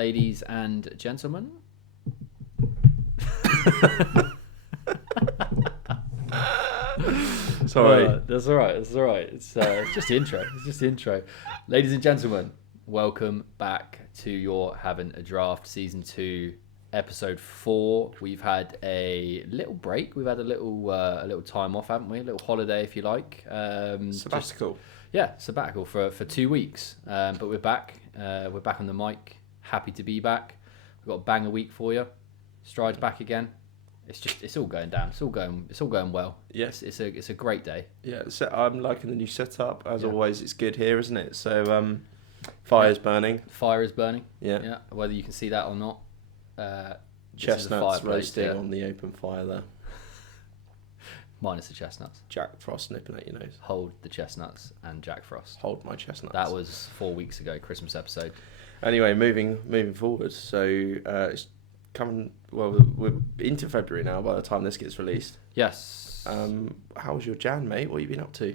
ladies and gentlemen. Sorry. That's all right. It's just the intro. Ladies and gentlemen, welcome back to You're Havin a Draft, Season 2, Episode 4. We've had a little break. We've had a little time off, haven't we? A little holiday, if you like. Sabbatical. Sabbatical for 2 weeks. But we're back. We're back on the mic. Happy to be back. We've got a banger week for you. Stride's back again. It's all going down. It's all going well. Yes, it's a great day. Yeah, so I'm liking the new setup. As always, it's good here, isn't it? So, fire's burning. Fire is burning. Yeah. Whether you can see that or not. Chestnuts roasting on the open fire there. Minus the chestnuts. Jack Frost nipping at your nose. Hold the chestnuts and Jack Frost. Hold my chestnuts. That was 4 weeks ago, Christmas episode. Anyway, moving forward. So it's coming. Well, we're into February now. By the time this gets released. Yes. How was your Jan, mate? What have you been up to?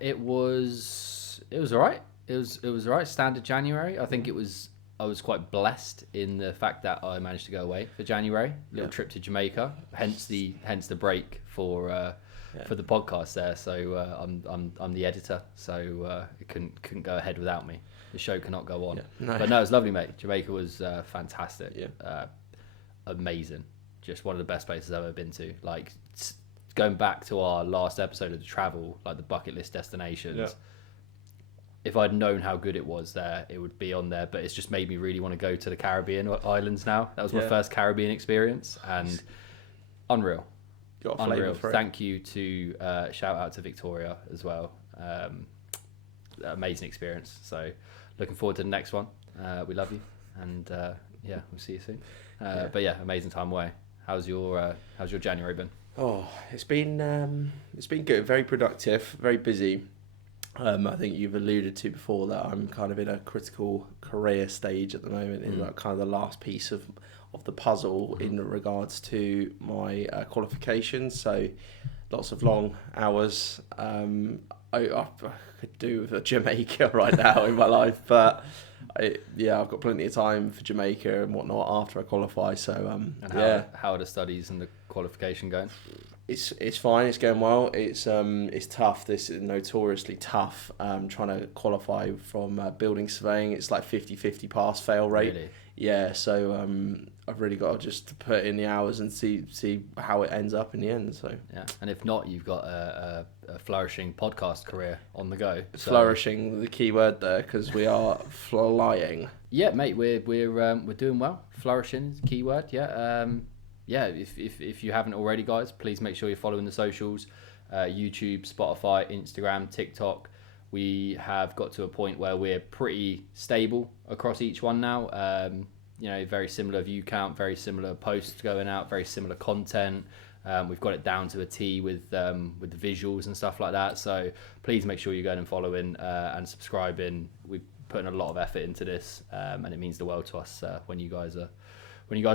It was all right. It was all right. Standard January. I think I was quite blessed in the fact that I managed to go away for January. Little trip to Jamaica. Hence the break for the podcast there. So I'm the editor. So it couldn't go ahead without me. The show cannot go on. Yeah. No. But no, it was lovely, mate. Jamaica was fantastic. Yeah. Amazing. Just one of the best places I've ever been to. Like going back to our last episode of the travel, like the bucket list destinations. Yeah. If I'd known how good it was there, it would be on there. But it's just made me really want to go to the Caribbean islands now. That was my first Caribbean experience, and unreal. Unreal. Thank you to shout out to Victoria as well. Amazing experience. So looking forward to the next one. We love you, and we'll see you soon. But yeah, amazing time away. How's your January been? Oh, it's been good. Very productive. Very busy. I think you've alluded to before that I'm kind of in a critical career stage at the moment, in like kind of the last piece of the puzzle in regards to my qualifications. So lots of long hours. I could do with a Jamaica right now in my life, but I've got plenty of time for Jamaica and whatnot after I qualify. So how are the studies and the qualification going? It's fine. It's going well. It's tough. This is notoriously tough. Trying to qualify from building surveying. It's like 50-50 pass fail rate. Really? Yeah. So I've really got to just put in the hours and see how it ends up in the end. So yeah. And if not, you've got a flourishing podcast career on the go. So. Flourishing, the key word there, because we are flying. Yeah, mate. We're doing well. Flourishing is the key word. Yeah. If you haven't already, guys, please make sure you're following the socials, YouTube, Spotify, Instagram, TikTok. We have got to a point where we're pretty stable across each one now. Very similar view count, very similar posts going out, very similar content. We've got it down to a T with the visuals and stuff like that. So please make sure you're going and following and subscribing. We're putting a lot of effort into this, and it means the world to us when you guys are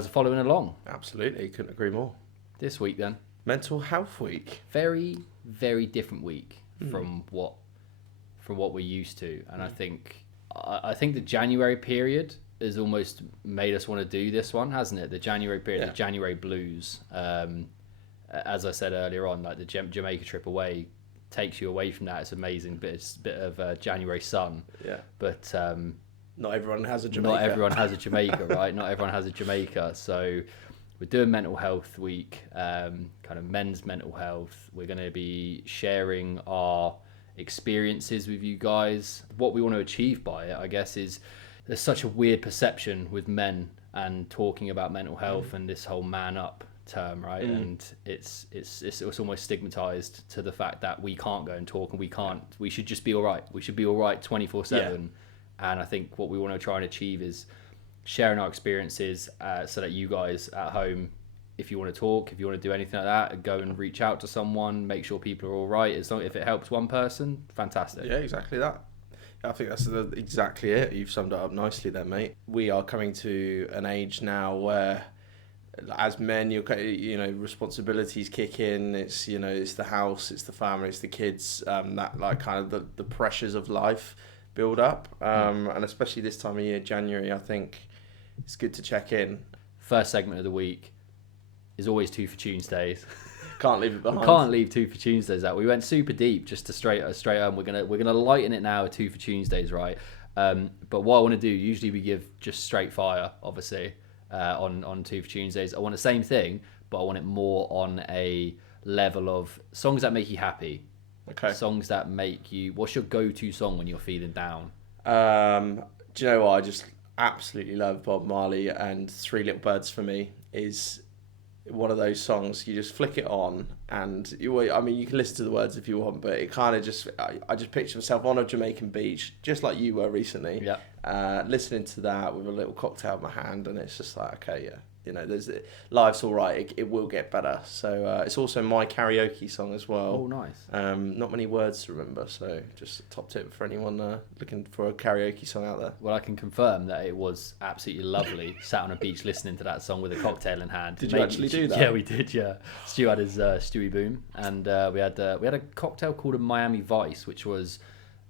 following along. Absolutely, couldn't agree more. This week then, Mental Health Week. Very, very different week from what we're used to, and I think the January period has almost made us want to do this one, hasn't it? The January period, the January blues. As I said earlier on, like the Jamaica trip away takes you away from that. It's amazing, but it's a bit of January sun. Yeah, but. Not everyone has a Jamaica. Not everyone has a Jamaica, right? Not everyone has a Jamaica. So we're doing Mental Health Week, kind of men's mental health. We're going to be sharing our experiences with you guys. What we want to achieve by it, I guess, is there's such a weird perception with men and talking about mental health and this whole man up term, right? And it's almost stigmatized to the fact that we can't go and talk, and we should just be all right. We should be all right 24/7. And I think what we want to try and achieve is sharing our experiences so that you guys at home, if you want to talk, if you want to do anything like that, go and reach out to someone, make sure people are all right. As long if it helps one person, fantastic. Yeah, exactly that. I think that's exactly it. You've summed it up nicely there, mate. We are coming to an age now where, as men, responsibilities kick in. It's it's the house, it's the family, it's the kids. That like kind of the pressures of life build up, and especially this time of year, January, I think it's good to check in. First segment of the week is always Two for Tuesdays. Can't leave it behind. We can't leave Two for Tuesdays out. We went super deep just to straight home. We're gonna lighten it now with Two for Tuesdays, right? But what I want to do, usually we give just straight fire, obviously, on Two for Tuesdays. I want the same thing, but I want it more on a level of songs that make you happy. Okay. Songs that make you... What's your go-to song when you're feeling down? Do you know what? I just absolutely love Bob Marley, and Three Little Birds for me is one of those songs you just flick it on, and you can listen to the words if you want, but it kind of just... I just picture myself on a Jamaican beach, just like you were recently, listening to that with a little cocktail in my hand, and it's just like, okay, yeah. Life's all right. It will get better. So it's also my karaoke song as well. Oh, nice. Not many words to remember, so just a top tip for anyone looking for a karaoke song out there. Well, I can confirm that it was absolutely lovely. Sat on a beach listening to that song with a cocktail in hand. Did you actually do that? Yeah, we did. Yeah, Stu had his Stewie Boom, and we had a cocktail called a Miami Vice, which was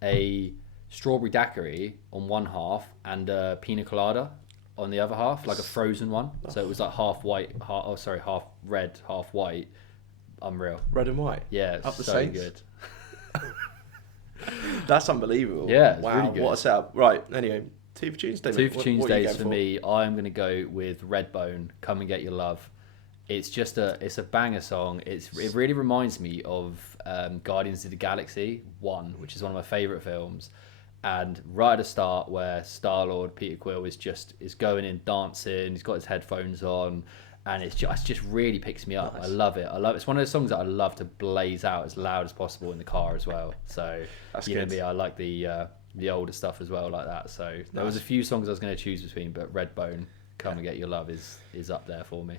a strawberry daiquiri on one half and a pina colada on the other half, like a frozen one. So it was like half red, half white. Unreal. Red and white? Yeah, Up the so Saints? good. That's unbelievable. Yeah, it's wow, really good. What a setup. Right, anyway, Two for Tuesdays. Two for Tuesdays for me, I'm going to go with Redbone, Come and Get Your Love. It's a banger song. It really reminds me of Guardians of the Galaxy 1, which is one of my favourite films. And right at the start, where Star-Lord Peter Quill is going in dancing, he's got his headphones on, and it just really picks me up. Nice. I love it. It's one of those songs that I love to blaze out as loud as possible in the car as well. So that's you good. know me, I like the older stuff as well, like that. So there was a few songs I was going to choose between, but Redbone, Come and Get Your Love is up there for me.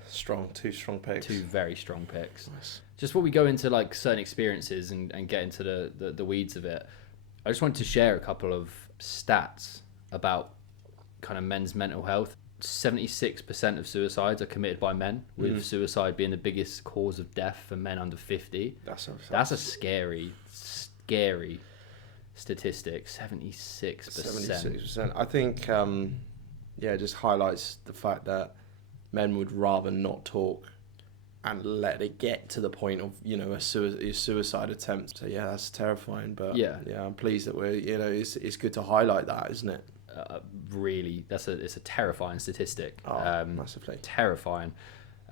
Two strong picks. Two very strong picks. Nice. Just before we go into like certain experiences and get into the weeds of it, I just wanted to share a couple of stats about kind of men's mental health. 76% of suicides are committed by men, with suicide being the biggest cause of death for men under 50. That's a scary statistic. 76%. 76%. I think, it just highlights the fact that men would rather not talk and let it get to the point of, a suicide attempt. So yeah, that's terrifying. But yeah, I'm pleased that we're, it's good to highlight that, isn't it? Really, it's a terrifying statistic. Massively terrifying.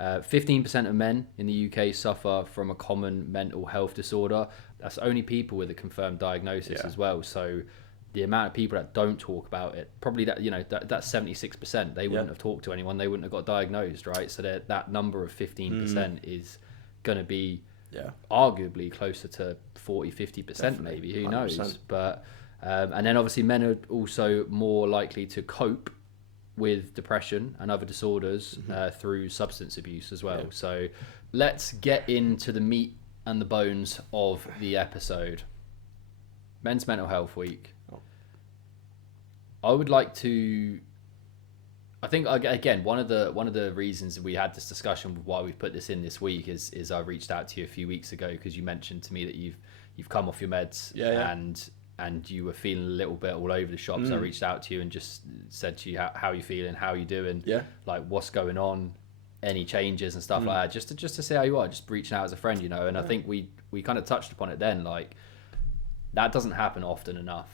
15% of men in the UK suffer from a common mental health disorder. That's only people with a confirmed diagnosis as well. So the amount of people that don't talk about it, probably that's 76%. They wouldn't have talked to anyone. They wouldn't have got diagnosed, right? So that number of 15% is going to be arguably closer to 40-50%. Definitely. Maybe. Who 100%. Knows? But and then obviously men are also more likely to cope with depression and other disorders through substance abuse as well. Yeah. So let's get into the meat and the bones of the episode. Men's Mental Health Week. I would like to. I think again one of the reasons we had this discussion with why we've put this in this week is I reached out to you a few weeks ago because you mentioned to me that you've come off your meds and you were feeling a little bit all over the shop. So I reached out to you and just said to you how you feeling, how you doing, like what's going on, any changes and stuff like that, just to see how you are, just reaching out as a friend, And I think we kind of touched upon it then, like that doesn't happen often enough.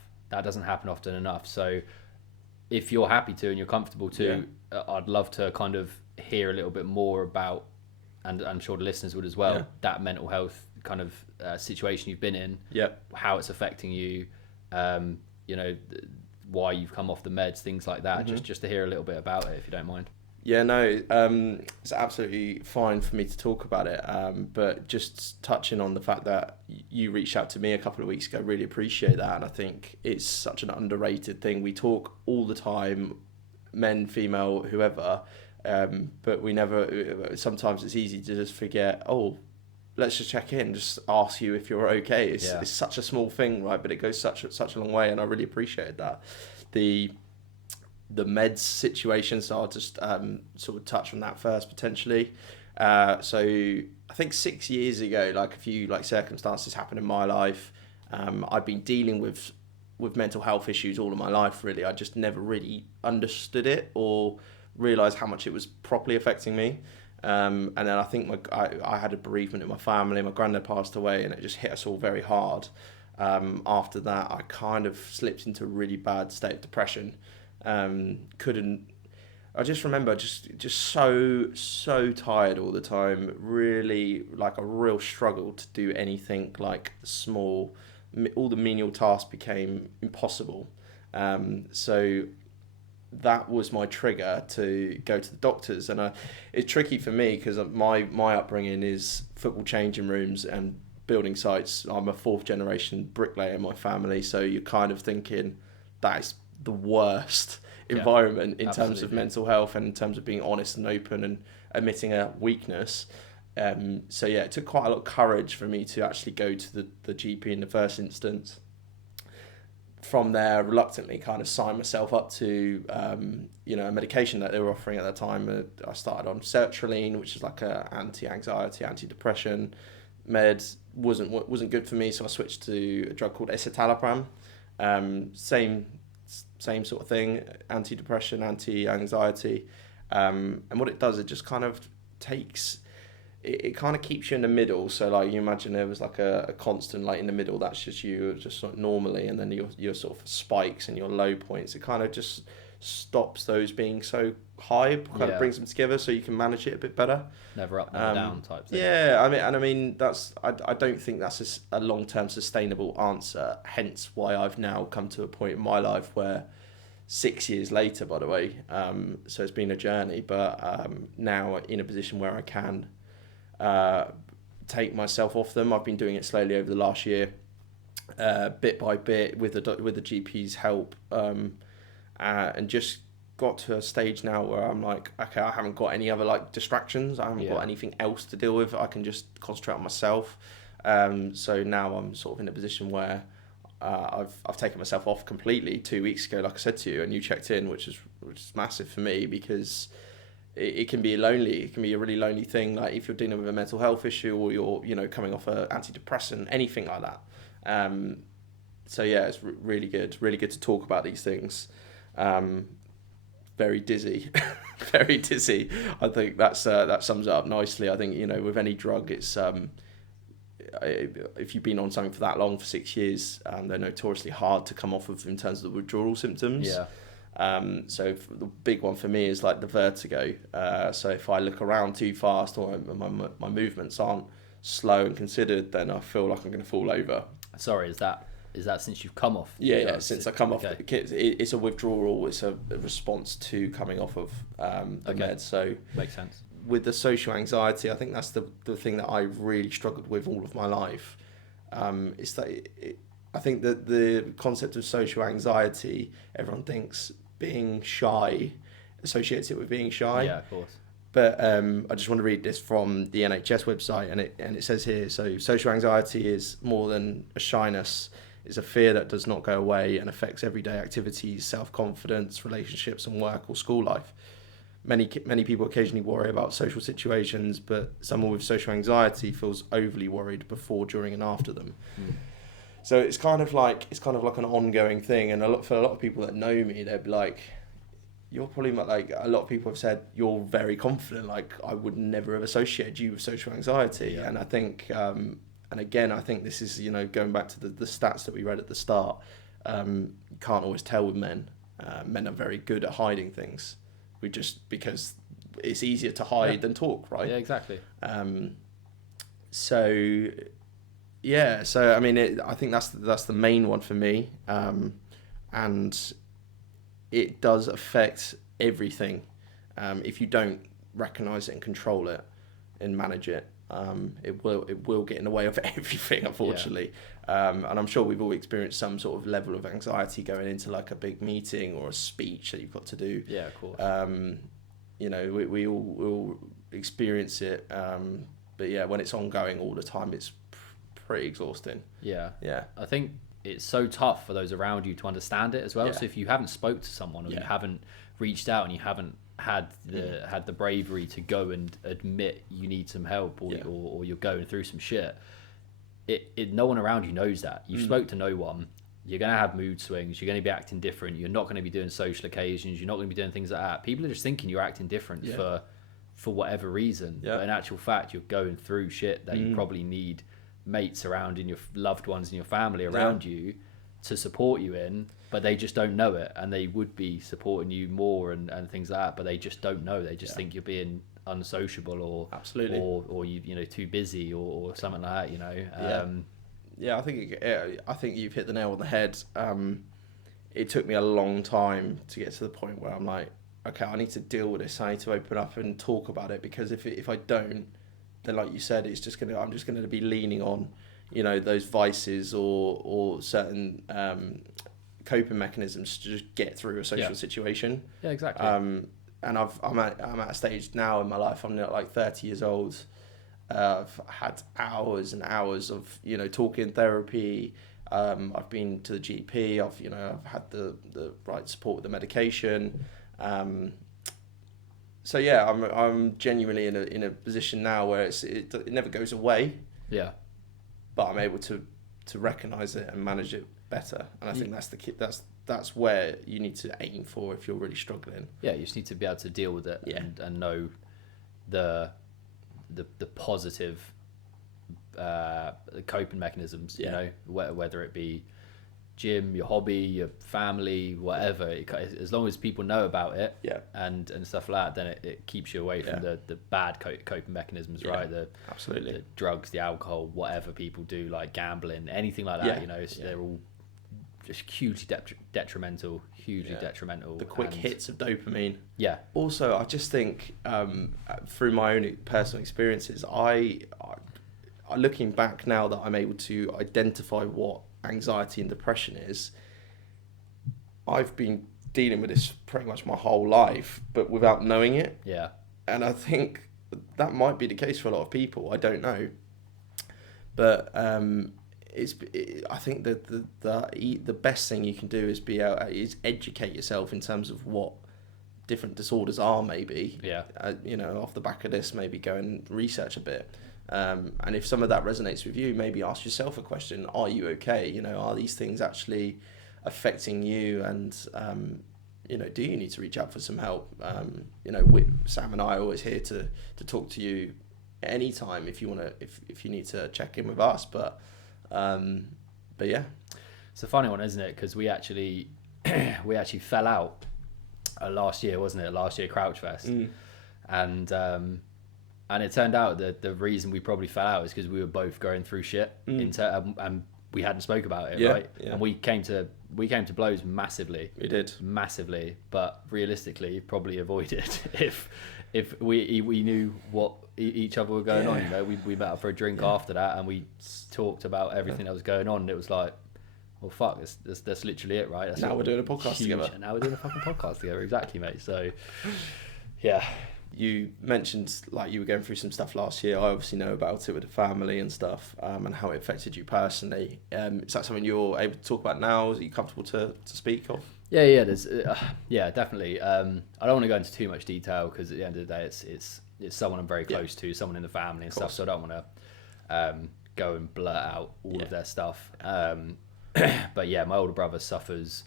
So if you're happy to and you're comfortable to, I'd love to kind of hear a little bit more about, and I'm sure the listeners would as well, that mental health kind of situation you've been in, how it's affecting you, why you've come off the meds, things like that, just to hear a little bit about it, if you don't mind. Yeah, no, it's absolutely fine for me to talk about it, but just touching on the fact that you reached out to me a couple of weeks ago, really appreciate that, and I think it's such an underrated thing. We talk all the time, men, female, whoever, but we never, sometimes it's easy to just forget, let's just check in, just ask you if you're okay. It's such a small thing, right, but it goes such a long way, and I really appreciated that. The meds situation, so I'll just sort of touch on that first potentially. So I think 6 years ago, like a few circumstances happened in my life. I've been dealing with with mental health issues all of my life, really. I just never really understood it or realised how much it was properly affecting me. And then I think I had a bereavement in my family. My granddad passed away, and it just hit us all very hard. After that, I kind of slipped into a really bad state of depression. I just remember just so tired all the time. Really, like a real struggle to do anything like small. All the menial tasks became impossible. So that was my trigger to go to the doctors, and it's tricky for me because my upbringing is football changing rooms and building sites. I'm a 4th generation bricklayer in my family, so you're kind of thinking that is the worst environment in terms of mental health and in terms of being honest and open and admitting a weakness. So yeah, it took quite a lot of courage for me to actually go to the GP in the first instance. From there, reluctantly kind of signed myself up to a medication that they were offering at that time. I started on sertraline, which is like a anti-anxiety, anti-depression med. Wasn't good for me, so I switched to a drug called escitalopram. Same sort of thing, anti-depression, anti-anxiety, and what it does, it just kind of takes. It kind of keeps you in the middle. So like you imagine there was like a constant like in the middle, that's just you just sort of normally, and then your sort of spikes and your low points. It kind of just stops those being so high, kind of brings them together so you can manage it a bit better. Never up, never down type thing. Yeah, I mean that's I don't think that's a long-term sustainable answer. Hence why I've now come to a point in my life where 6 years later, by the way, so it's been a journey, but now in a position where I can take myself off them. I've been doing it slowly over the last year, bit by bit with the GP's help, and just got to a stage now where I'm like, okay, I haven't got any other like distractions. I haven't got anything else to deal with. I can just concentrate on myself. So now I'm sort of in a position where I've taken myself off completely 2 weeks ago, like I said to you, and you checked in, which is massive for me because it can be lonely. It can be a really lonely thing. Like if you're dealing with a mental health issue or you're coming off an antidepressant, anything like that. So yeah, it's really good to talk about these things. Very dizzy, very dizzy. I think that sums it up nicely. I think with any drug, it's if you've been on something for that long, for 6 years, they're notoriously hard to come off of in terms of the withdrawal symptoms. Yeah. So the big one for me is like the vertigo. So if I look around too fast or my movements aren't slow and considered, then I feel like I'm going to fall over. Sorry, is that since you've come off? Yeah, since I come off. It's a withdrawal. It's a response to coming off of the meds. So makes sense. With the social anxiety, I think that's the thing that I've really struggled with all of my life. It's that I think that the concept of social anxiety, everyone thinks being shy, associates it with being shy. Yeah, of course. But I just want to read this from the NHS website, and it says here, so social anxiety is more than a shyness. It's a fear that does not go away and affects everyday activities, self-confidence, relationships, and work or school life. Many people occasionally worry about social situations, but someone with social anxiety feels overly worried before, during, and after them. So it's kind of like an ongoing thing, and for a lot of people that know me, they'd be like, "You're probably like a lot of people have said you're very confident. Like I would never have associated you with social anxiety." Yeah. And I think, and again, I think this is going back to the stats that we read at the start. You can't always tell with men. Men are very good at hiding things. Because it's easier to hide than talk, right? Yeah, exactly. So I mean, I think that's the main one for me, and it does affect everything. If you don't recognise it and control it and manage it, it will get in the way of everything, unfortunately. Yeah. And I'm sure we've all experienced some sort of level of anxiety going into like a big meeting or a speech that you've got to do. Yeah, of course. We all experience it, but yeah, when it's ongoing all the time, it's pretty exhausting. Yeah. Yeah. I think it's so tough for those around you to understand it as well. Yeah. So if you haven't spoke to someone or you haven't reached out and you haven't had the bravery to go and admit you need some help or you're going through some shit, no one around you knows that. You spoke to no one. you're going to have mood swings, you're going to be acting different, you're not going to be doing social occasions, you're not going to be doing things like that. People are just thinking you're acting different for whatever reason. But in actual fact, you're going through shit that you probably need mates around, and your loved ones and your family around you to support you in, but they just don't know it, and they would be supporting you more and things like that, but they just don't know. They just think you're being unsociable or absolutely or you know, too busy or something like that, you know. I think you've hit the nail on the head. It took me a long time to get to the point where I'm like, okay, I need to deal with this. I need to open up and talk about it, because if I don't, then like you said, I'm just gonna be leaning on, you know, those vices or certain coping mechanisms to just get through a social situation. Yeah, exactly. And I'm at a stage now in my life. I'm not like 30 years old. I've had hours and hours of, you know, talking therapy. I've been to the GP. I've had the right support with the medication. So yeah, I'm genuinely in a position now where it never goes away. Yeah. But I'm able to recognize it and manage it better. And I think that's where you need to aim for if you're really struggling. Yeah, you just need to be able to deal with it and know the positive coping mechanisms, you know, whether it be gym, your hobby, your family, whatever. As long as people know about it and stuff like that, then it keeps you away from the bad coping mechanisms, right? Absolutely. The drugs, the alcohol, whatever people do, like gambling, anything like that, you know, they're all just hugely detrimental. The quick hits of dopamine. Yeah. Also, I just think through my own personal experiences, I looking back now that I'm able to identify what anxiety and depression is, I've been dealing with this pretty much my whole life, but without knowing it. Yeah. And I think that might be the case for a lot of people. I don't know. But I think that the best thing you can do is educate yourself in terms of what different disorders are, maybe. Yeah. You know, off the back of this, maybe go and research a bit. And if some of that resonates with you, maybe ask yourself a question: are you okay? You know, are these things actually affecting you? And you know, do you need to reach out for some help? You know, Sam and I are always here to talk to you anytime if you want to, if you need to check in with us. But yeah, it's a funny one, isn't it? Because we actually fell out last year, wasn't it? Last year Crouchfest, and it turned out that the reason we probably fell out is because we were both going through shit, and we hadn't spoke about it, right? Yeah. And we came to blows massively. We did massively, but realistically, probably avoided if we knew what each other were going on. You know, we met up for a drink after that, and we talked about everything that was going on. And it was like, well, fuck, that's literally it, right? Now we're doing a podcast together. Now we're doing a fucking podcast together, exactly, mate. So, yeah. You mentioned like you were going through some stuff last year. I obviously know about it with the family and stuff, and how it affected you personally. Is that something you're able to talk about now? Are you comfortable to speak of? Yeah, there's definitely. I don't want to go into too much detail because at the end of the day, it's someone I'm very close to, someone in the family and stuff. So I don't want to go and blurt out all of their stuff. But yeah, my older brother suffers.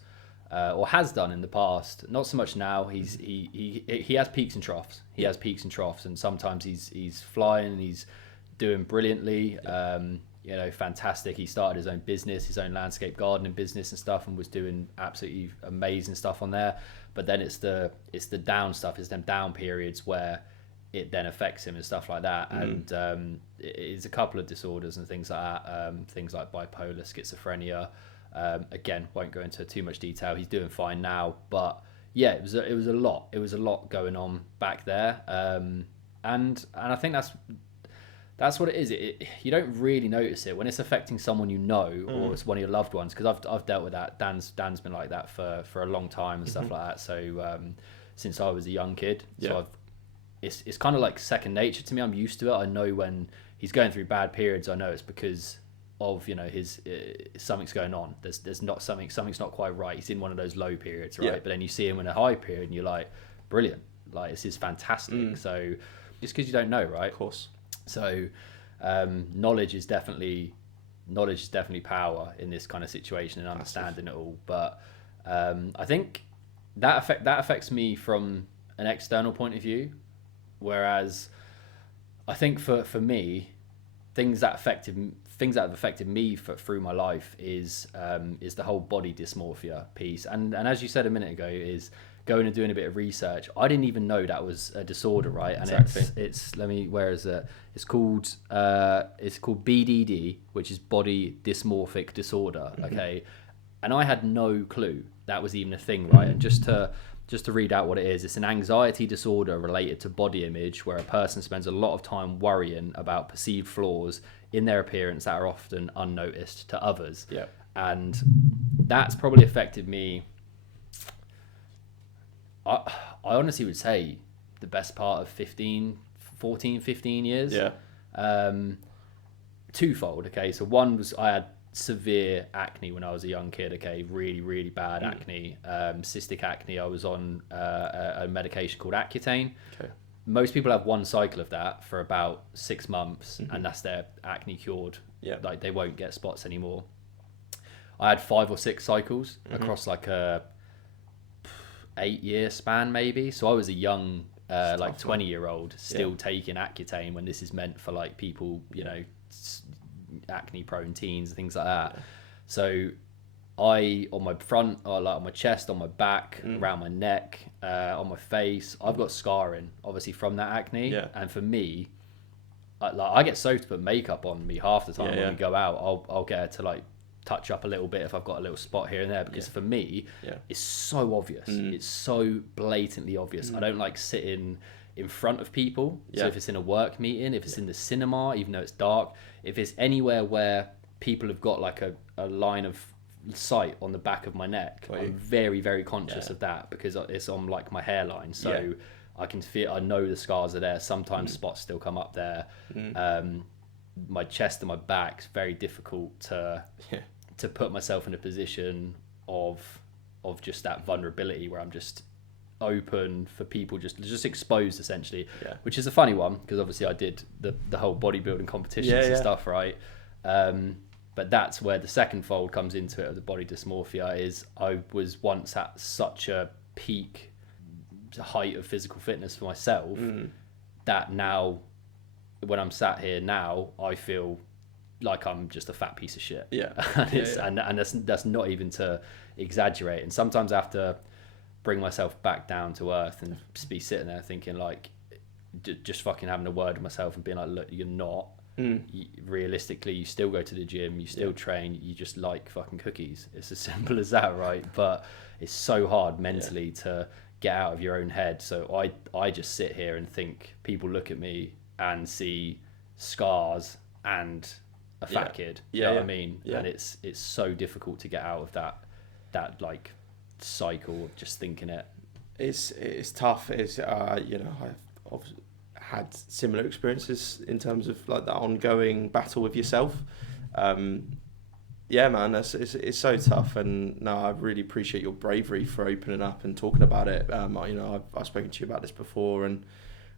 Or has done in the past, not so much now. He has peaks and troughs. He has peaks and troughs, and sometimes he's flying and he's doing brilliantly. You know, fantastic. He started his own business, his own landscape gardening business and stuff, and was doing absolutely amazing stuff on there. But then it's the down stuff. It's them down periods where it then affects him and stuff like that. And it's a couple of disorders and things like that. Things like bipolar, schizophrenia. Again, won't go into too much detail. He's doing fine now, but yeah, it was a lot. It was a lot going on back there, and I think that's what it is. You don't really notice it when it's affecting someone you know, or it's one of your loved ones. Because I've dealt with that. Dan's been like that for a long time and stuff like that. So since I was a young kid, so it's kind of like second nature to me. I'm used to it. I know when he's going through bad periods. I know it's because of, you know, his something's going on. There's not something's not quite right. He's in one of those low periods, right? But then you see him in a high period, and you're like, brilliant, like this is fantastic. So just because you don't know, right? Of course. So knowledge is definitely knowledge is definitely power in this kind of situation and understanding it all. But I think that affects me from an external point of view, whereas I think for me, things that have affected me through my life is the whole body dysmorphia piece, and as you said a minute ago, is going and doing a bit of research. I didn't even know that was a disorder, right? And exactly. it's where is it? It's called BDD, which is body dysmorphic disorder. Okay, and I had no clue that was even a thing, right? And just to read out what it is, it's an anxiety disorder related to body image where a person spends a lot of time worrying about perceived flaws in their appearance that are often unnoticed to others. Yeah. And that's probably affected me. I honestly would say the best part of 15 years. Yeah. Twofold. Okay, so one was I had severe acne when I was a young kid. Okay, really, really bad acne, cystic acne. I was on a medication called Accutane. Okay. Most people have one cycle of that for about 6 months, and that's their acne cured. Yeah. Like they won't get spots anymore. I had 5 or 6 cycles across like a 8-year span maybe. So I was a young like 20-year-old still taking Accutane when this is meant for like people, you know, acne prone teens and things like that. So I, on my front, or like on my chest, on my back, around my neck, on my face, I've got scarring obviously from that acne. And for me, I get soaked to put makeup on me half the time when we go out. I'll get her to like touch up a little bit if I've got a little spot here and there, because for me it's so obvious. It's so blatantly obvious. I don't like sitting in front of people. So if it's in a work meeting, if it's in the cinema, even though it's dark, if it's anywhere where people have got like a line of sight on the back of my neck, I'm very, very conscious of that, because it's on like my hairline. So I can feel, I know the scars are there. Sometimes spots still come up there. My chest and my back's very difficult to put myself in a position of just that vulnerability where I'm just open for people, just exposed essentially, which is a funny one because obviously I did the whole bodybuilding competitions and stuff, right? But that's where the second fold comes into it of the body dysmorphia. Is I was once at such a peak height of physical fitness for myself that now when I'm sat here now I feel like I'm just a fat piece of shit. And that's not even to exaggerate. And sometimes I have to bring myself back down to earth and be sitting there thinking like just fucking having a word with myself and being like, look, you're not. Realistically, you still go to the gym, you still train, you just like fucking cookies. It's as simple as that, right? But it's so hard mentally to get out of your own head. So I just sit here and think people look at me and see scars and a fat kid. You know what I mean? And it's so difficult to get out of that like cycle of just thinking it. It's tough. It's you know, I've had similar experiences in terms of like that ongoing battle with yourself. Yeah, man, it's so tough. And no, I really appreciate your bravery for opening up and talking about it. You know, I've spoken to you about this before, and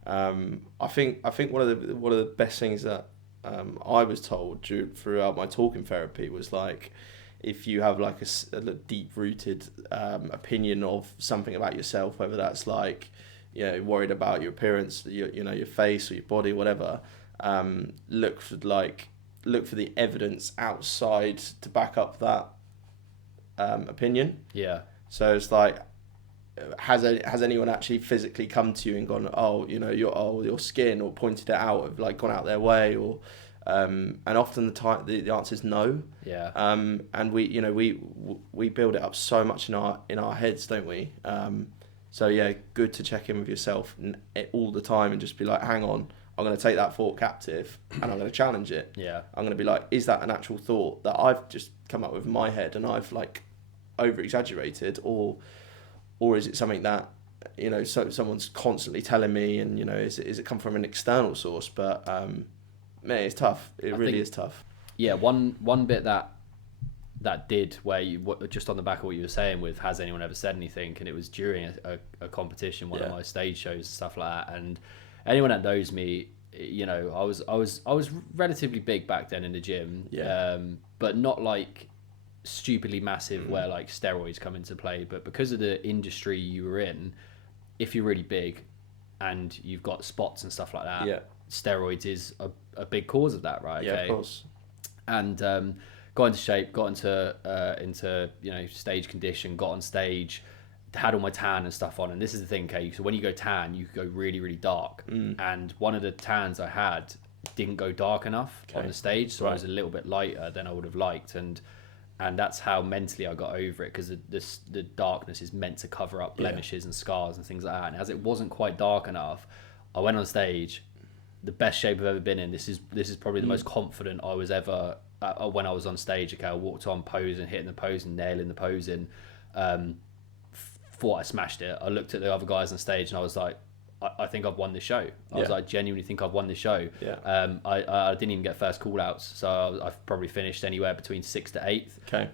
I think one of the best things that I was told throughout my talking therapy was like, if you have like a deep-rooted opinion of something about yourself, whether that's like, you know, worried about your appearance, you know, your face or your body, whatever, look for the evidence outside to back up that opinion. So it's like, has anyone actually physically come to you and gone, oh, you know, your skin, or pointed it out, of like gone out their way, or and often the answer is no. And we build it up so much in our heads, don't we? So yeah, good to check in with yourself all the time and just be like, hang on, I'm going to take that thought captive and I'm going to challenge it. I'm going to be like, is that an actual thought that I've just come up with in my head and I've like over exaggerated, or is it something that, you know, someone's constantly telling me, and, you know, is it come from an external source? But man, it's tough. It really is tough. Yeah, one bit that did, where you just on the back of what you were saying with, has anyone ever said anything, and it was during a competition, one of my stage shows and stuff like that. And anyone that knows me, you know, I was relatively big back then in the gym, but not like stupidly massive where like steroids come into play. But because of the industry you were in, if you're really big and you've got spots and stuff like that, steroids is a big cause of that, right? Yeah, of course. And got into shape, got into you know, stage condition, got on stage, had all my tan and stuff on. And this is the thing, okay, so when you go tan, you go really, really dark. And one of the tans I had didn't go dark enough on the stage, so I was a little bit lighter than I would have liked. And that's how mentally I got over it, because the darkness is meant to cover up blemishes and scars and things like that. And as it wasn't quite dark enough, I went on stage, the best shape I've ever been in. This is probably the most confident I was ever when I was on stage. Okay, I walked on posing, hitting the pose and nailing the pose in. Thought I smashed it. I looked at the other guys on stage and I was like, I think I've won this show. I was like, genuinely think I've won this show. I didn't even get first call outs, so I've probably finished anywhere between 6th to 8th. Okay.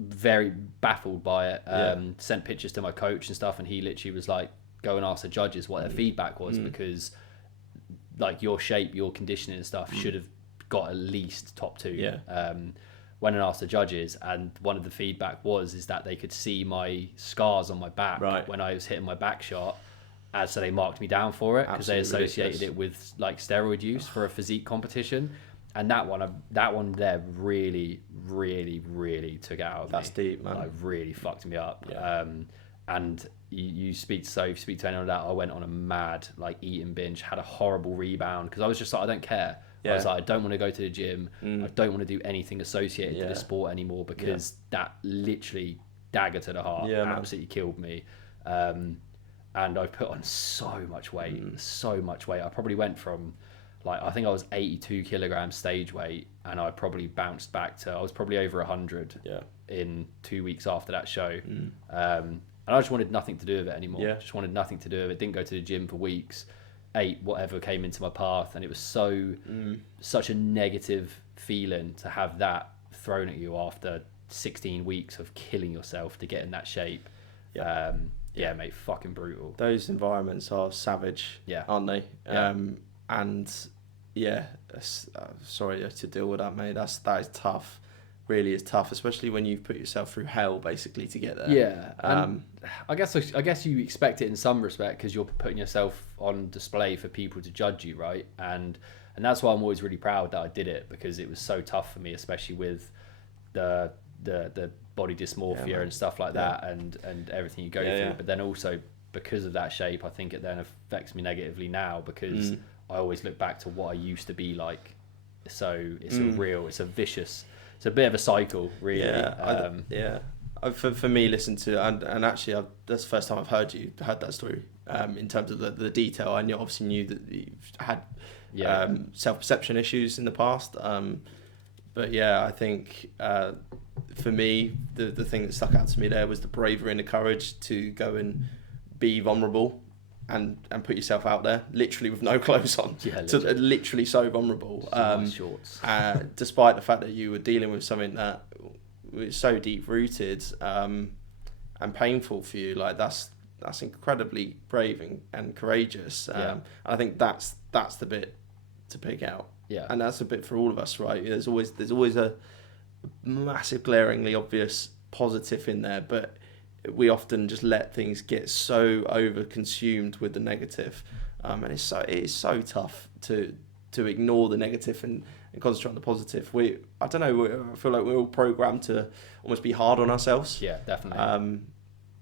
Very baffled by it. Sent pictures to my coach and stuff, and he literally was like, go and ask the judges what their feedback was, because like your shape, your conditioning and stuff should have got at least top 2. Went and asked the judges, and one of the feedback is that they could see my scars on my back when I was hitting my back shot, so they marked me down for it because they associated it with like steroid use for a physique competition. And that one there really, really, really took it out of me. That's deep, man. Like, really fucked me up. And you speak to anyone that, I went on a mad like eating binge, had a horrible rebound because I was just like, I don't care. I was like, I don't want to go to the gym. I don't want to do anything associated to the sport anymore, because that literally dagger to the heart absolutely killed me. And I put on so much weight. I probably went from like, I think I was 82 kilograms stage weight, and I probably bounced back to, I was probably over 100 in 2 weeks after that show. And I just wanted nothing to do with it anymore. Just wanted nothing to do with it. Didn't go to the gym for weeks. Ate whatever came into my path, and it was such a negative feeling to have that thrown at you after 16 weeks of killing yourself to get in that shape. Mate, fucking brutal. Those environments are savage, aren't they? And sorry to deal with that, mate. That is tough. Really is tough, especially when you've put yourself through hell basically to get there. I guess you expect it in some respect, because you're putting yourself on display for people to judge you, right? And that's why I'm always really proud that I did it, because it was so tough for me, especially with the body dysmorphia and stuff like that, and everything you go through. But then also because of that shape, I think it then affects me negatively now, because I always look back to what I used to be like. So it's it's a vicious. It's a bit of a cycle, really. For me, listen to and actually, that's the first time I've heard that story. In terms of the detail, I obviously knew that you've had self-perception issues in the past. But yeah, I think for me, the thing that stuck out to me there was the bravery and the courage to go and be vulnerable and put yourself out there, literally with no clothes on, literally so vulnerable. Shorts. Despite the fact that you were dealing with something that was so deep rooted and painful for you, like that's incredibly brave and courageous. I think that's the bit to pick out. And that's a bit for all of us, right? There's always a massive, glaringly obvious positive in there, but we often just let things get so over-consumed with the negative, and it is so tough to ignore the negative and concentrate on the positive. I don't know, I feel like we're all programmed to almost be hard on ourselves. Yeah, definitely.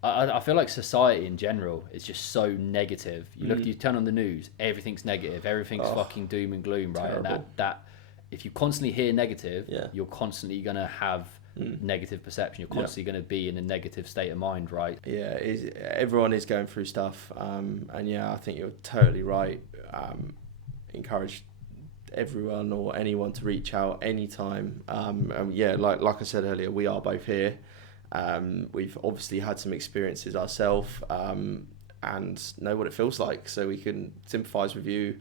I feel like society in general is just so negative. You turn on the news, everything's negative, everything's fucking doom and gloom, right? Terrible. And that if you constantly hear negative, you're constantly gonna have negative perception. You're constantly going to be in a negative state of mind, right? Everyone is going through stuff, and I think you're totally right. Encourage everyone or anyone to reach out anytime. Like I said earlier, we are both here. We've obviously had some experiences ourselves, and know what it feels like, so we can sympathise with you.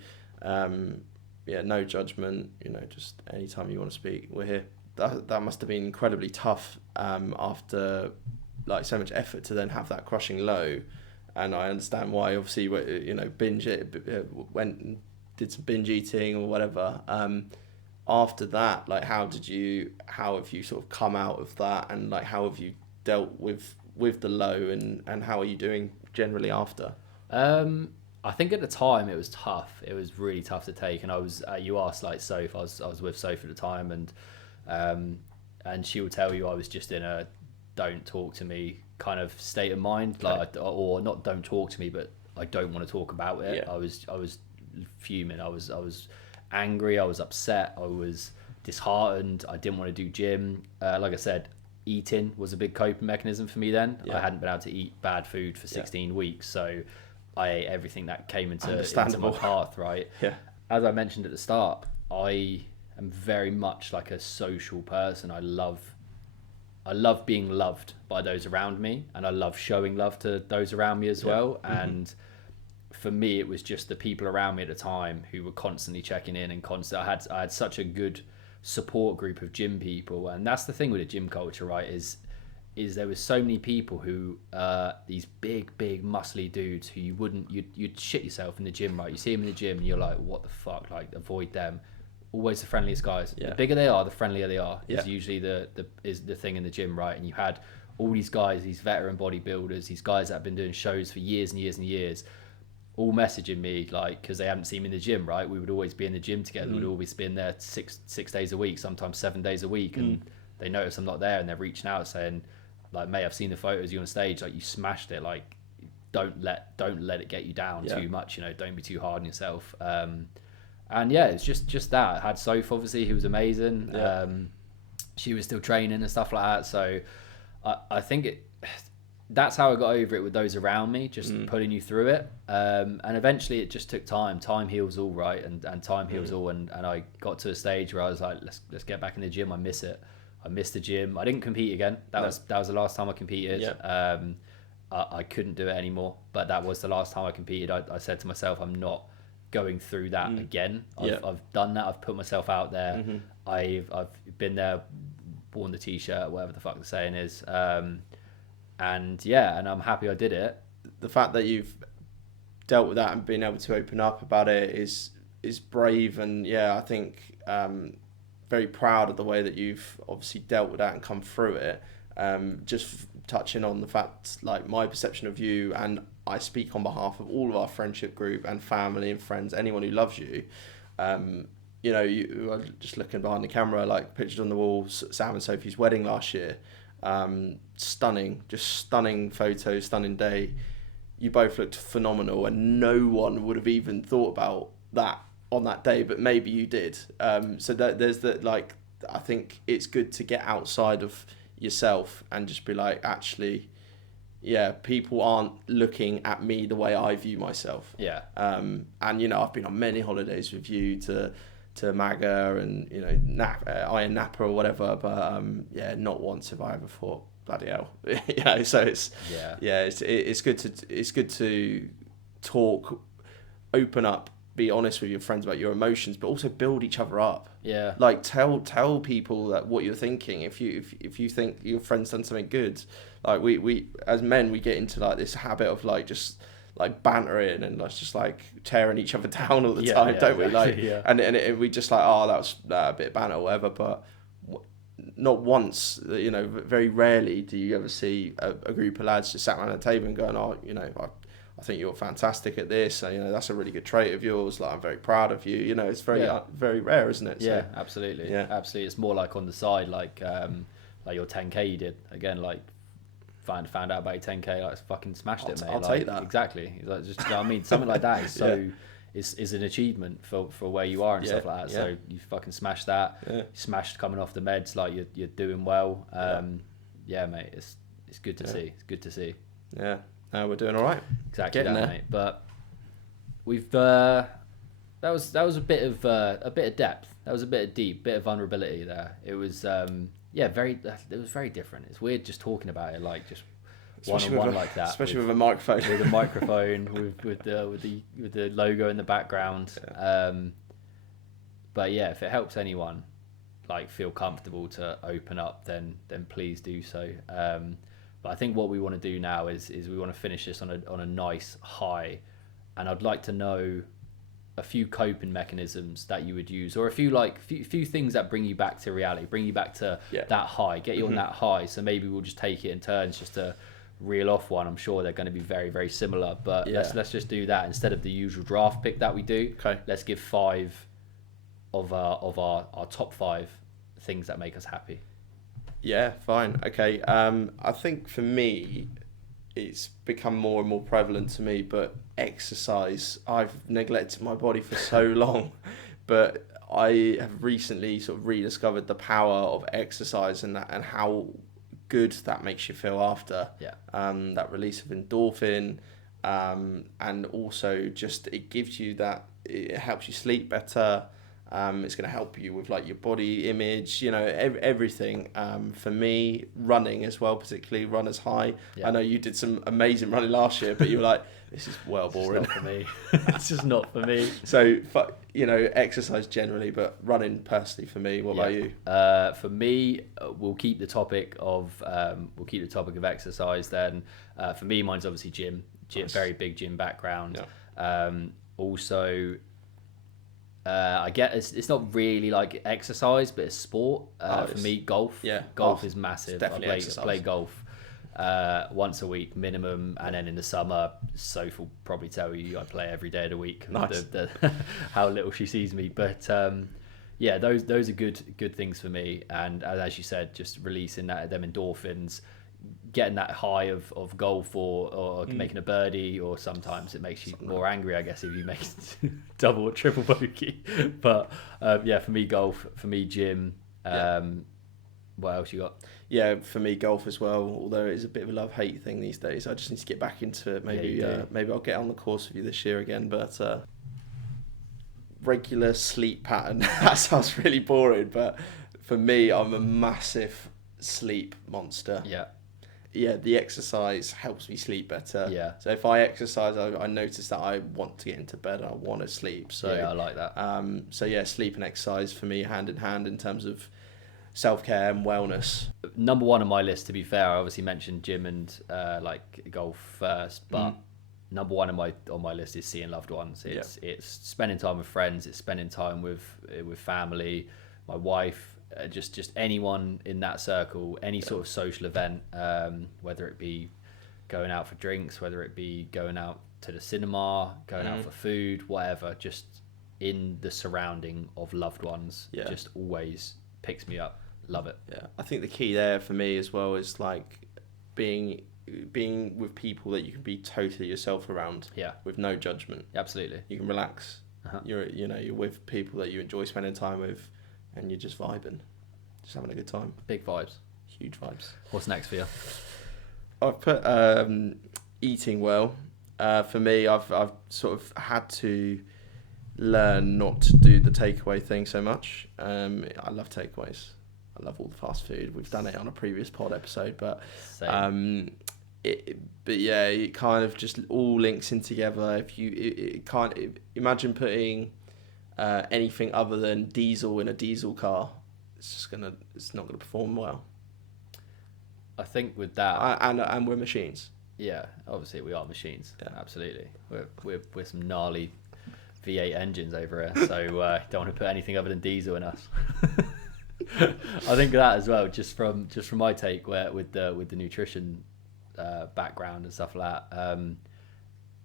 No judgment. Just anytime you want to speak, we're here. That must have been incredibly tough after like so much effort to then have that crushing low, and I understand why. Obviously, binge it went and did some binge eating or whatever. After that, like, how have you sort of come out of that, and like how have you dealt with the low, and how are you doing generally after? I think at the time it was tough. It was really tough to take, and I was. You asked like Soph. I was with Soph at the time, and she will tell you I was just in a don't talk to me kind of state of mind, like, or not don't talk to me, but I don't want to talk about it. Yeah. I was fuming. I was angry. I was upset. I was disheartened. I didn't want to do gym. Like I said, eating was a big coping mechanism for me then. I hadn't been able to eat bad food for 16 weeks, so I ate everything that came into my path, right? Yeah. As I mentioned at the start, I am very much like a social person. I love being loved by those around me, and I love showing love to those around me as well. And for me, it was just the people around me at the time who were constantly checking in and I had such a good support group of gym people, and that's the thing with the gym culture, right? Is there was so many people who these big muscly dudes who you'd shit yourself in the gym, right? You see them in the gym and you're like, what the fuck, like, avoid them. Always the friendliest guys. The bigger they are, the friendlier they are. Is usually the thing in the gym, right? And you had all these guys, these veteran bodybuilders, these guys that have been doing shows for years and years and years, all messaging me, like, because they hadn't seen me in the gym, right? We would always be in the gym together. We'd always be in there six days a week, sometimes 7 days a week, and they notice I'm not there, and they're reaching out saying, like, mate, I've seen the photos of you on stage, like, you smashed it, like, don't let it get you down too much, you know, don't be too hard on yourself. And yeah, it's just that. I had Soph, obviously, who was amazing. She was still training and stuff like that, so I think that's how I got over it with those around me, just putting you through it. And eventually it just took time. Time heals all, right? And time heals all. And I got to a stage where I was like, let's get back in the gym. I miss it. I missed the gym. I didn't compete again. That was the last time I competed. I couldn't do it anymore. But that was the last time I competed. I said to myself, I'm not going through that again. I've done that. I've put myself out there. I've been there, worn the t-shirt, whatever the fuck the saying is. And I'm happy I did it. The fact that you've dealt with that and been able to open up about it is brave, and I think very proud of the way that you've obviously dealt with that and come through it. Just touching on the fact, like, my perception of you, and I speak on behalf of all of our friendship group and family and friends, anyone who loves you. You are just looking behind the camera, like pictures on the wall, Sam and Sophie's wedding last year. Stunning photos, stunning day. You both looked phenomenal, and no one would have even thought about that on that day, but maybe you did. So that there's that, like, I think it's good to get outside of yourself and just be like, actually, people aren't looking at me the way I view myself. And I've been on many holidays with you to Maga and Iron Napa or whatever, but not once have I ever thought, bloody hell. So it's good to talk, open up, be honest with your friends about your emotions, but also build each other up. Like, tell people that what you're thinking. If you think your friend's done something good, like, we as men, we get into like this habit of like just like bantering and just like tearing each other down all the time, don't we? Like, and we just like, oh, that was a bit of banter or whatever, but not once, very rarely do you ever see a group of lads just sat around a table and going, oh, I think you're fantastic at this, and that's a really good trait of yours, like, I'm very proud of you. It's very very rare, isn't it? So, absolutely. It's more like on the side, like your 10k you did again, like found out about your 10k, like, fucking smashed it, mate. I'll take that. Exactly. Like, just, what I mean, something like that is so is an achievement for where you are and stuff like that. So you fucking smashed that. You smashed coming off the meds, like, you're doing well. Mate, it's good to see. It's good to see. We're doing all right. Exactly that, mate. But we've that was a bit of depth. That was a bit of deep, bit of vulnerability there. It was it was very different. It's weird just talking about it, like, just one-on-one like that, especially with a microphone. With a microphone, with the logo in the background. But if it helps anyone, like, feel comfortable to open up, then please do so. But I think what we want to do now is we want to finish this on a nice high, and I'd like to know a few coping mechanisms that you would use, or a few things that bring you back to reality, bring you back to that high, get you on that high. So maybe we'll just take it in turns just to reel off one. I'm sure they're going to be very, very similar, but let's just do that instead of the usual draft pick that we do. Okay. Let's give 5 of our top 5 things that make us happy. Yeah, fine. Okay. I think for me, it's become more and more prevalent to me, but exercise, I've neglected my body for so long, but I have recently sort of rediscovered the power of exercise and how good that makes you feel after. That release of endorphin, and also just it gives you that, it helps you sleep better. It's going to help you with like your body image, everything. For me, running as well, particularly runners high. I know you did some amazing running last year, but you were like, this is well boring. It's not for me. It's just not for me. So, exercise generally, but running personally for me. What about you? For me, we'll keep the topic of exercise. Then, for me, mine's obviously gym. Nice. Very big gym background. Also. I get it's not really like exercise, but it's sport. For me, golf. Golf is massive. I play golf once a week minimum, and then in the summer, Soph will probably tell you I play every day of the week. Nice. How little she sees me, but those are good things for me. And as you said, just releasing them endorphins, getting that high of golf or making a birdie, or sometimes it makes you more angry, I guess, if you make double or triple bogey. But for me, golf. For me, gym. What else you got? Yeah, for me, golf as well. Although it is a bit of a love-hate thing these days, I just need to get back into it. Maybe I'll get on the course with you this year again. But regular sleep pattern. That sounds really boring, but for me, I'm a massive sleep monster. The exercise helps me sleep better. So if I exercise, I notice that I want to get into bed and I want to sleep. So I like that. Sleep and exercise for me hand in hand in terms of self-care and wellness. Number 1 on my list, to be fair, I obviously mentioned gym and golf first, but number 1 on my list is seeing loved ones. It's spending time with friends. It's spending time with family, my wife. Just anyone in that circle, any sort of social event, whether it be going out for drinks, whether it be going out to the cinema, going out for food, whatever, just in the surrounding of loved ones, just always picks me up. Love it. I think the key there for me as well is like being with people that you can be totally yourself around, with no judgment. Absolutely. You can relax. You're with people that you enjoy spending time with, and you're just vibing, just having a good time. Big vibes. Huge vibes. What's next for you? I've put eating well. For me, I've sort of had to learn not to do the takeaway thing so much. I love takeaways. I love all the fast food. We've done it on a previous pod episode, but it kind of just all links in together. If you imagine putting anything other than diesel in a diesel car, it's not gonna perform well. I think with that, and we're machines. Yeah, obviously we are machines. Absolutely, we're some gnarly V8 engines over here, so don't want to put anything other than diesel in us. I think that as well, just from my take, where with the nutrition background and stuff like that,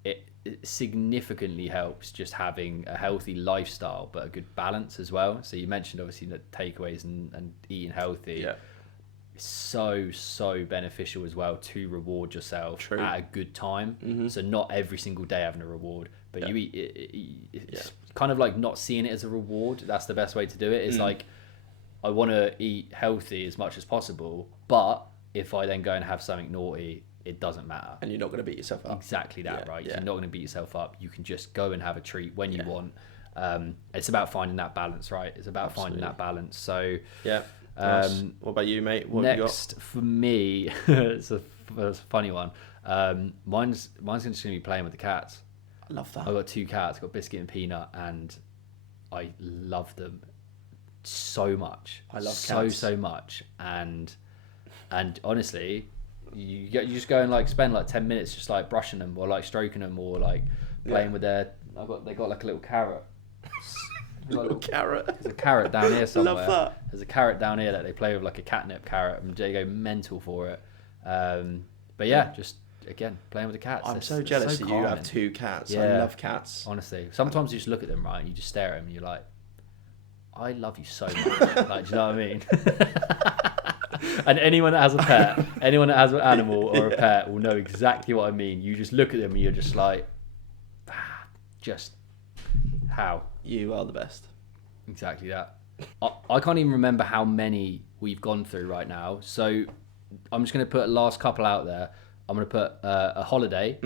it significantly helps just having a healthy lifestyle, but a good balance as well. So you mentioned obviously the takeaways and eating healthy. It's so beneficial as well to reward yourself at a good time. So not every single day having a reward, but you eat it's kind of like not seeing it as a reward. That's the best way to do it. It's like, I want to eat healthy as much as possible, but if I then go and have something naughty, it doesn't matter. And you're not going to beat yourself up. Exactly that, right? You're not going to beat yourself up. You can just go and have a treat when you want. It's about finding that balance, right? It's about finding that balance. So nice. What about you, mate? What have you got? Next for me, it's a funny one. Mine's just going to be playing with the cats. I love that. I've got 2 cats. I've got Biscuit and Peanut, and I love them so much. I love cats so much, and honestly, you just go and like spend like 10 minutes just like brushing them or like stroking them or like playing with their They got like a little carrot. Little carrot. There's a carrot down here somewhere. Love that. There's a carrot down here that they play with, like a catnip carrot, and they go mental for it. But yeah, just again playing with the cats. I'm so jealous that you have 2 cats. Yeah. I love cats. Honestly, sometimes you just look at them, right, and you just stare at them, and you're like, I love you so much. Like, do you know what I mean? And anyone that has a pet, anyone that has an animal or a pet will know exactly what I mean. You just look at them and you're just like, just how? You are the best. Exactly that. I can't even remember how many we've gone through right now. So I'm just going to put a last couple out there. I'm going to put a holiday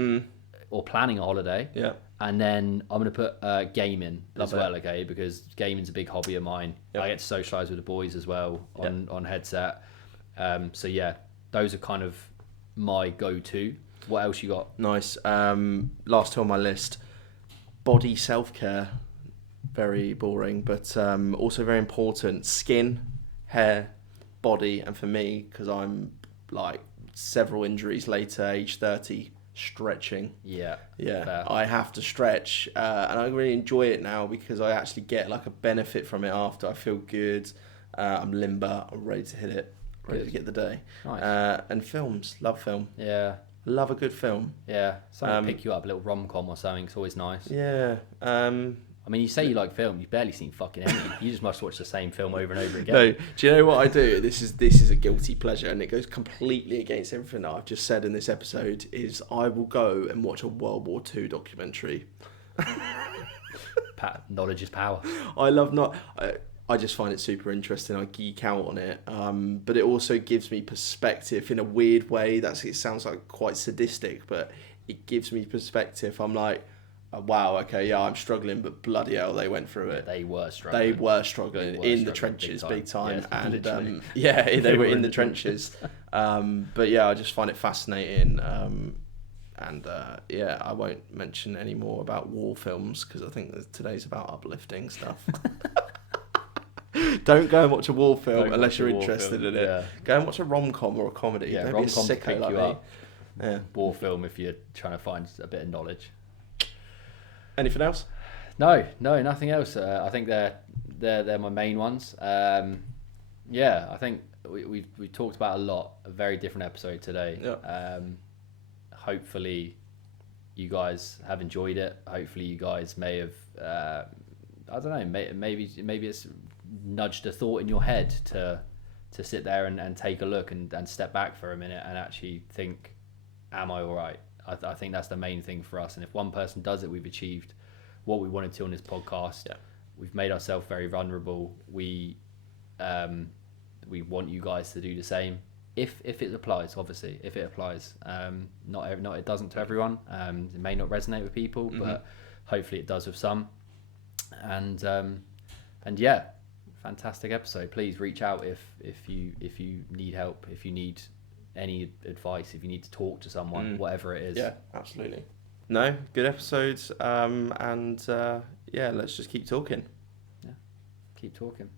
or planning a holiday. Yeah. And then I'm going to put gaming as well, it. okay? Because gaming's a big hobby of mine. Yep. I get to socialise with the boys as well on headset. So yeah, those are kind of my go-to. What else you got? Nice. Last 2 on my list. Body self-care. Very boring, but also very important. Skin, hair, body, and for me, because I'm like several injuries later, age 30, stretching. Yeah. Fair. I have to stretch, and I really enjoy it now because I actually get like a benefit from it after. I feel good. I'm limber. I'm ready to hit it. Ready to get the day. Nice. And films. Love film. Yeah. Love a good film. Yeah. Something to pick you up, a little rom-com or something. It's always nice. Yeah. I mean, you say you like film, you've barely seen fucking any. You just must watch the same film over and over again. No, do you know what I do? This is a guilty pleasure, and it goes completely against everything that I've just said in this episode. Is I will go and watch a World War II documentary. Knowledge is power. I just find it super interesting. I geek out on it, but it also gives me perspective in a weird way. It sounds like quite sadistic, but it gives me perspective. I'm like, wow, okay, yeah, I'm struggling, but bloody hell, they went through it. They were struggling. In the trenches, big time. Yeah, and they were in the trenches. But yeah, I just find it fascinating. I won't mention any more about war films because I think that today's about uplifting stuff. Don't go and watch a war film unless you're interested in it. Yeah. Go and watch a rom-com or a comedy. Yeah, Don't rom-com be a to pick sicko you like up. me. Yeah. War film if you're trying to find a bit of knowledge. Anything else? No, nothing else. I think they're my main ones. I think we talked about a lot. A very different episode today. Yeah. Hopefully, you guys have enjoyed it. Hopefully, you guys may have. I don't know. Maybe it's nudged a thought in your head to sit there and take a look and step back for a minute and actually think, am I all right? I think that's the main thing for us. And if one person does it, we've achieved what we wanted to on this podcast. Yeah. We've made ourselves very vulnerable. We want you guys to do the same. If it applies, obviously, if it applies. Not it doesn't to everyone. It may not resonate with people, but hopefully it does with some. And yeah, fantastic episode. Please reach out if you need help, if you need any advice, if you need to talk to someone, whatever it is. Yeah, absolutely. No, good episodes. Let's just keep talking. Yeah, keep talking.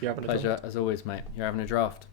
You're having Pleasure as always, mate. You're having a draft.